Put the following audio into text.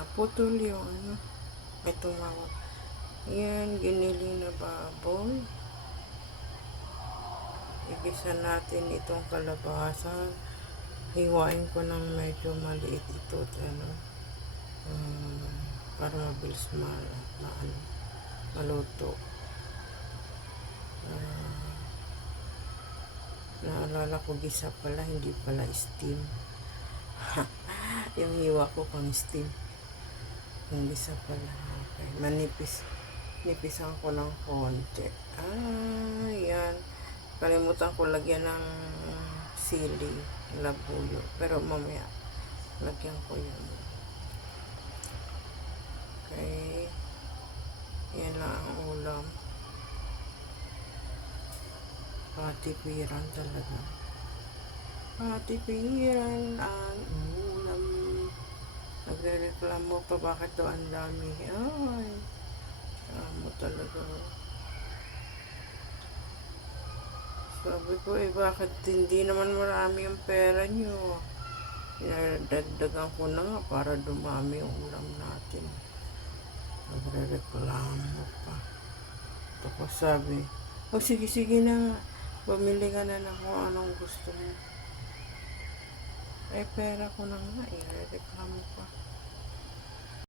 naputol yung ano, may tumawag. Yan, giniling na baboy. Igisa natin itong kalabasa. Hiwain ko ng medyo maliit ito, ano, para mabilis maluto. Naalala ko, gisa pala, hindi pala steam. Yung hiwa ko pang steam. Yung gisa pala. Okay. Nipisan ko ng konti. Yan. Kalimutan ko lagyan ng sili, labuyo. Pero mamaya, lagyan ko yan. Okay. Yan lang ang ulam. Patipiran talaga. Patipiran ang ulam. Nagre-reklamo pa, bakit daw ang dami. Ay, amo talaga. Sabi ko, bakit hindi naman marami yung pera nyo? Dagdagan ko na nga para dumami yung ulam natin. Nagre-reklamo pa. Tapos sabi, sige na nga. Bumili ka na kung anong gusto mo. Pera ko na nga, reklamo pa.